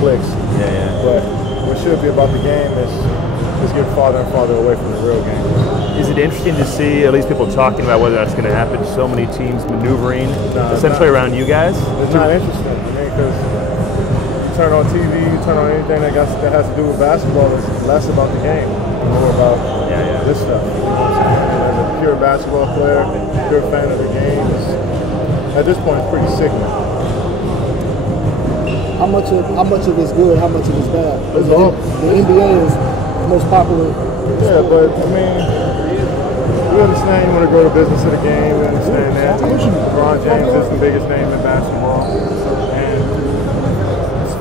flicks. But what should be about the game is getting farther and farther away from the real game. Is it interesting to see at least people talking about whether that's going to happen? So many teams maneuvering essentially around you guys. It's not interesting. I mean, because you turn on TV, you turn on anything that has to do with basketball, it's less about the game, more about this stuff. You know what I'm saying? As a pure basketball player, pure fan of the game, at this point, it's pretty sickening. How much of it's good? How much of it's bad? The NBA is the most popular. Yeah, but I mean, we understand you want to grow the business of the game. We understand that. LeBron James is the biggest name in basketball, and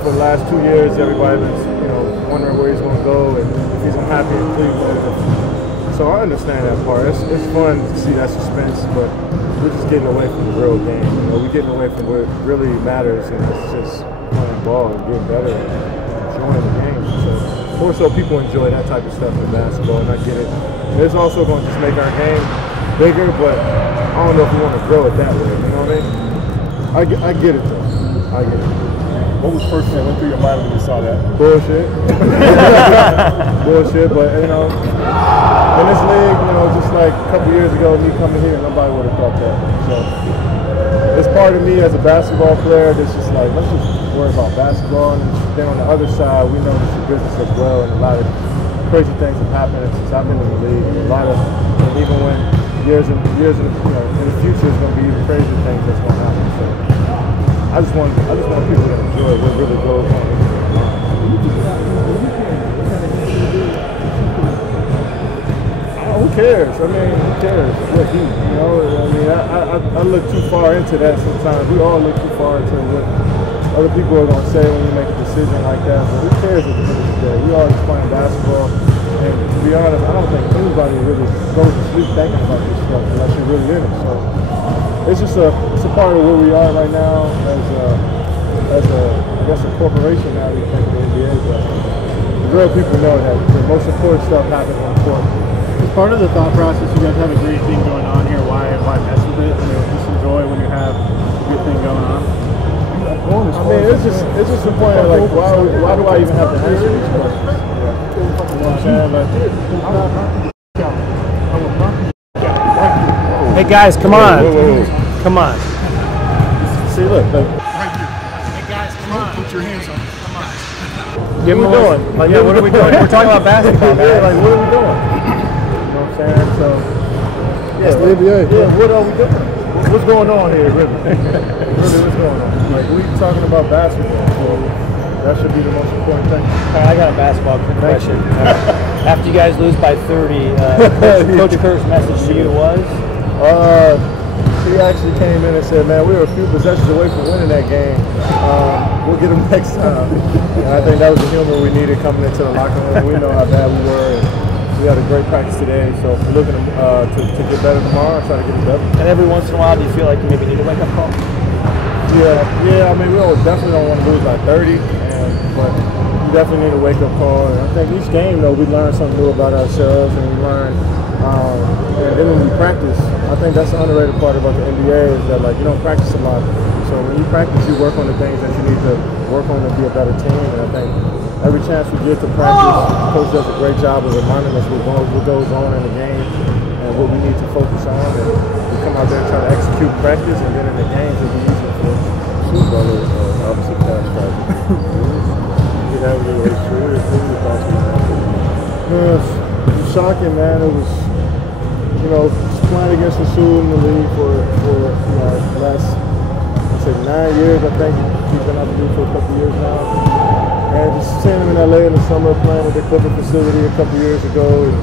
for the last 2 years, everybody's been wondering where he's going to go and if he's unhappy in Cleveland. So I understand that part. It's fun to see that suspense, but we're just getting away from the real game. We're getting away from what really matters, and it's just playing ball and getting better and enjoying the game. So more so people enjoy that type of stuff in basketball, and I get it. It's also going to just make our game bigger, but I don't know if we want to grow it that way, you know what I mean? I get it though, I get it. What was first thing that went through your mind when you saw that? Bullshit. Bullshit, but in this league, just like a couple years ago, me coming here, nobody would have thought that. So it's part of me as a basketball player that's just like, let's just worry about basketball. And then on the other side, we know this is business as well, and a lot of crazy things have happened since I've been in the league. And even when years in the future is going to be even crazier things that's going to happen. So I just want people to enjoy what really goes on. Who cares? I mean, who cares? I look too far into that sometimes. We all look too far into what other people are going to say when you make a decision like that. But who cares at the end of the day? We all just playing basketball. And to be honest, I don't think anybody really goes to sleep thinking about this stuff unless you're really in it. So it's just a part of where we are right now as a corporation now. We think of the NBA, but the real people know that the most important stuff happens on the court. As part of the thought process, you guys have a great thing going on here. Why mess with it? Just enjoy when you have a good thing going on. I mean, it's just the point of like, why do I even have to answer these questions? You know what I'm saying? Hey guys, come on. Come on. See, look. Hey guys, come on. Put your hands on. Come on. What are we doing? Like, what are we doing? We're talking about basketball, man. Yeah, like, what are we doing? You know what I'm saying? So, That's the NBA. Yeah, what are we doing? What's going on here, really? Really, what's going on? Like, we're talking about basketball, so that should be the most important thing. I got a basketball question. After you guys lose by 30, Coach Kerr's message to you was? He actually came in and said, man, we were a few possessions away from winning that game. We'll get them next time. And I think that was the humor we needed coming into the locker room. We know how bad we were. And we had a great practice today, so we're looking to get better tomorrow and try to get it better. And every once in a while, do you feel like you maybe need a wake-up call? Yeah. I mean, we definitely don't want to lose by 30, but we definitely need a wake-up call. And I think each game, though, we learn something new about ourselves, and we learn. And then when we practice, I think that's the underrated part about the NBA is that, like, you don't practice a lot. So when you practice, you work on the things that you need to work on to be a better team. And I think every chance we get to practice, the coach does a great job of reminding us what goes on in the game and what we need to focus on. And we come out there and try to execute practice, and then in the games it'll be easier for us. Rasual Butler is obviously past practice. That was really true. It's shocking, man. It was, playing against Rasual in the league for last 9 years, I think he's been out of the league for a couple years now. And just seeing him in LA in the summer playing at the Clipper facility a couple years ago. And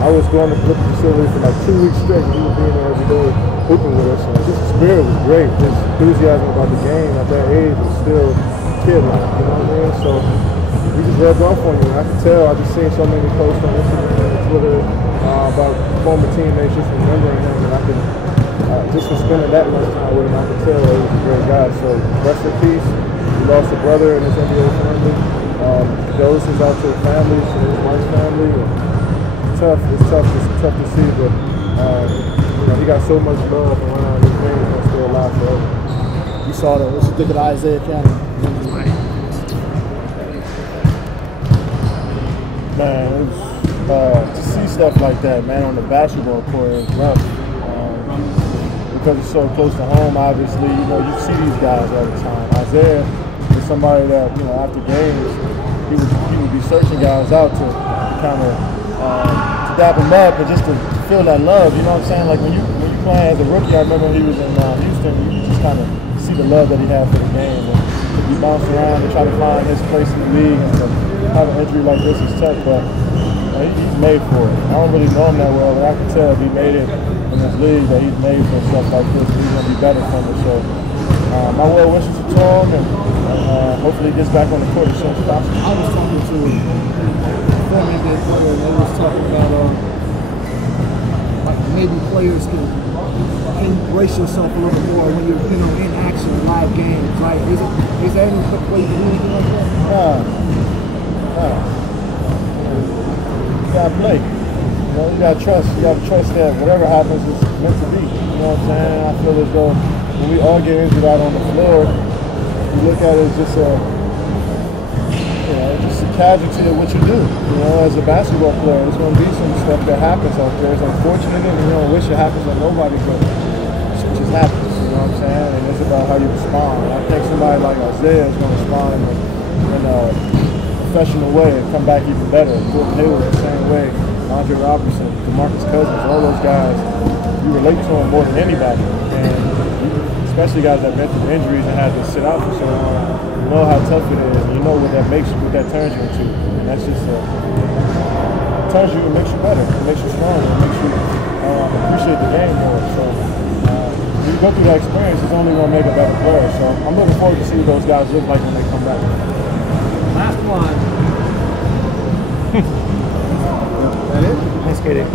I was going to the Clipper facility for like 2 weeks straight, and he was being there every day hooping with us. And just the spirit was great. His enthusiasm about the game at that age was still kid-like, you know what I mean? So we just rubbed off on you. I could tell. I just seen so many posts on Instagram and Twitter about former teammates just remembering him, and I could just for spending that much time with him, I could tell he was a great guy. So rest in peace. He lost a brother in his NBA family. Condolences out to his family, to his wife's family. And it's tough to see, but he got so much love around his name that's still alive forever. You saw that. What's you think of Isaiah Canaan? Man, it was, to see stuff like that, man, on the basketball court is rough. Because it's so close to home, obviously, you know, you see these guys all the time. Isaiah is somebody that, you know, after games, he would be searching guys out to kind of to dap them up and just to feel that love, you know what I'm saying? Like when you play as a rookie, I remember when he was in Houston, you just kind of see the love that he had for the game. And he bounced around to try to find his place in the league, and to have an injury like this is tough, but he's made for it. I don't really know him that well, but I can tell if he made it in this league that he's made for stuff like this. He's going to be better from it. So my well wishes to him, and hopefully he gets back on the court as soon as possible. I was talking to a former NBA player, and they was talking about like maybe players can embrace yourself a little more when you're, you know, in action, live games. Like, is there any way you do anything like that? You gotta play. You know, you gotta trust. You gotta trust that whatever happens is meant to be. You know what I'm saying? I feel as though when we all get injured out on the floor, we look at it as just a casualty of what you do. You know, as a basketball player, there's gonna be some stuff that happens out there. It's unfortunate, and you don't wish it happens on nobody, but it just happens. You know what I'm saying? And it's about how you respond. And I think somebody like Isaiah is gonna respond in a professional way and come back even better. Jordan Hill the same way. Andre Robertson, DeMarcus Cousins, all those guys, you relate to them more than anybody. And especially guys that been through injuries and had to sit out for so long, you know how tough it is. You know what that makes you, what that turns you into. And that's just turns you and makes you better. It makes you stronger. It makes you appreciate the game more. So when you go through that experience, it's only going to make a better player. So I'm looking forward to see what those guys look like when they come back. Last one. That it? Nice skating.